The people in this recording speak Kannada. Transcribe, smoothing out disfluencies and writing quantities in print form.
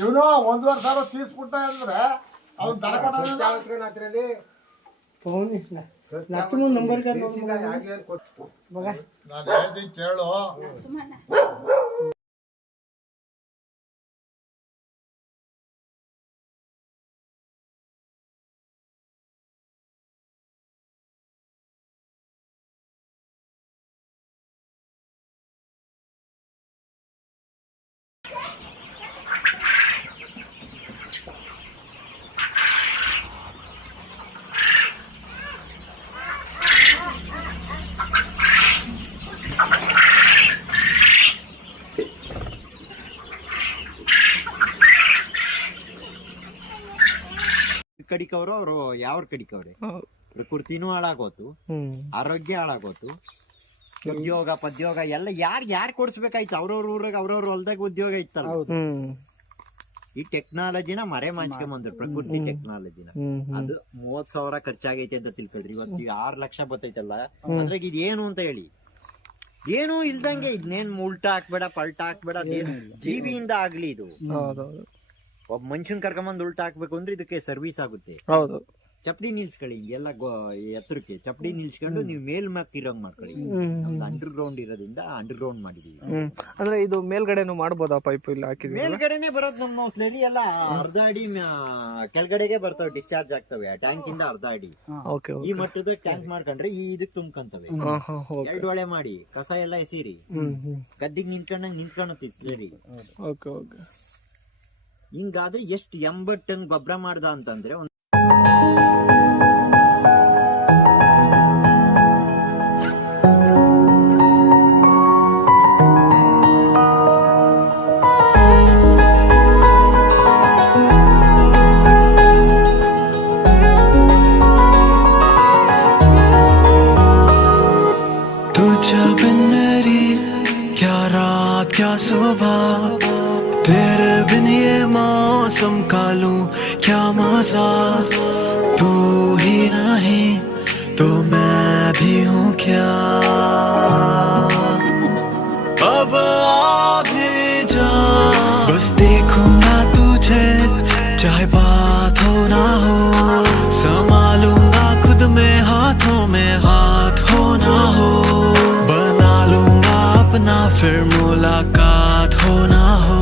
ಇವನು 1,500 ತೀರ್ಸ್ಬಿಟ್ಟ ಅಂದ್ರೆ ಅವ್ನು ದರ ನರಸಿಂಹನ್ ನಂಬರ್ ನಾನು ಹೇಳ್ತೀನಿ ಕೇಳು. ಕಡಿಕವ್ರು ಅವ್ರು ಯಾವ ಕಡಿಕವ್ರೆ ಪ್ರಕೃತಿನೂ ಹಾಳಾಗೋತು, ಆರೋಗ್ಯ ಹಾಳಾಗೋತು, ಉದ್ಯೋಗ ಪದ್ಯೋಗ ಎಲ್ಲ ಯಾರ್ ಕೊಡ್ಸ್ಬೇಕಾಯ್ತು? ಅವ್ರವ್ರ ಊರಾಗ ಅವ್ರವ್ರ ಹೊಲ್ದಾಗ ಉದ್ಯೋಗ ಇತ್ತಲ್ಲ. ಈ ಟೆಕ್ನಾಲಜಿನ ಮರೆ ಮಾಂಚ್ಕೊಂಬಂದ್ರು, ಪ್ರಕೃತಿ ಟೆಕ್ನಾಲಜಿನ. ಅದು 30,000 ಖರ್ಚಾಗೈತೆ ಅಂತ ತಿಳ್ಕೊಳ್ರಿ. ಇವತ್ತು 6 ಲಕ್ಷ ಬರ್ತೈತಲ್ಲ, ಅದ್ರಾಗ ಇದೇನು ಅಂತ ಹೇಳಿ ಏನು ಇಲ್ದಂಗೆ ಇದನ್ನೇನ್ ಉಲ್ಟಾ ಹಾಕ್ಬೇಡ ಪಲ್ಟಾ ಹಾಕ್ಬೇಡ, ಅದೇನು ಜೀವಿಯಿಂದ ಆಗ್ಲಿ. ಇದು ಒಬ್ಬ ಮನುಷ್ಯನ್ ಕರ್ಕೊಂಬಂದ್ ಉಲ್ಟಾ ಹಾಕ್ಬೇಕು ಅಂದ್ರೆ ಇದಕ್ಕೆ ಸರ್ವಿಸ್ ಆಗುತ್ತೆ. ಚಪ್ಪಡಿ ನಿಲ್ಸ್ಕೊಳ್ಳಿ, ಹಿಂಗೆಲ್ಲ ಎತ್ತರಕ್ಕೆ ಚಪ್ಪಡಿ ನಿಲ್ಸ್ಕೊಂಡು ನೀವು ಮೇಲ್ ಇರೋಂಗ್ ಮಾಡ್ಕೊಳ್ಳಿ. ನಮ್ದು ಅಂಡರ್ ಗ್ರೌಂಡ್ ಇರೋದ್ರಿಂದ ಅಂಡರ್ ಗ್ರೌಂಡ್ ಮಾಡಿದೀವಿ. ಅಂದ್ರೆ ಇದು ಮೇಲ್ಗಡೆನು ಮಾಡ್ಬೋದಾ? ಪೈಪ್ ಇಲ್ಲ ಹಾಕಿದ್ವಿ, ಮೇಲ್ಗಡೆನೆ ಬರೋದು ನಮ್ಮ ಸ್ಲೇರಿ ಎಲ್ಲ ಅರ್ಧ ಅಡಿ ಕೆಳಗಡೆಗೆ ಬರ್ತವೆ, ಡಿಸ್ಚಾರ್ಜ್ ಆಗ್ತವೆ ಟ್ಯಾಂಕ್ ಇಂದ ಅರ್ಧ ಅಡಿ. ಈ ಮಟ್ಟದ ಟ್ಯಾಂಕ್ ಮಾಡ್ಕೊಂಡ್ರೆ ಈ ಇದಕ್ ತುಂಬ್ಕಂತವೆ. 2 ಒಳೆ ಮಾಡಿ ಕಸ ಎಲ್ಲ ಎಸೀರಿ, ಗದ್ದಿಗೆ ನಿಂತ್ಕೊಂಡಂಗ್ ಸ್ಲೇರಿ. ಹಿಂಗಾದ್ರೆ ಎಷ್ಟು 80 ಟನ್ ಗೊಬ್ಬರ ಮಾಡ್ದ ಅಂತಂದ್ರೆ क्या सुबह तेरे बिन ये मौसम का लूं क्या मजा, तू ही नहीं तो मैं भी हूँ क्या। अब आ भी जा, बस देखूंगा तुझे चाहे बात हो ना हो, संभालूंगा खुद में हाथों में हाथ हो ना हो, बना लूंगा अपना फिर मुलाकात हो ना हो।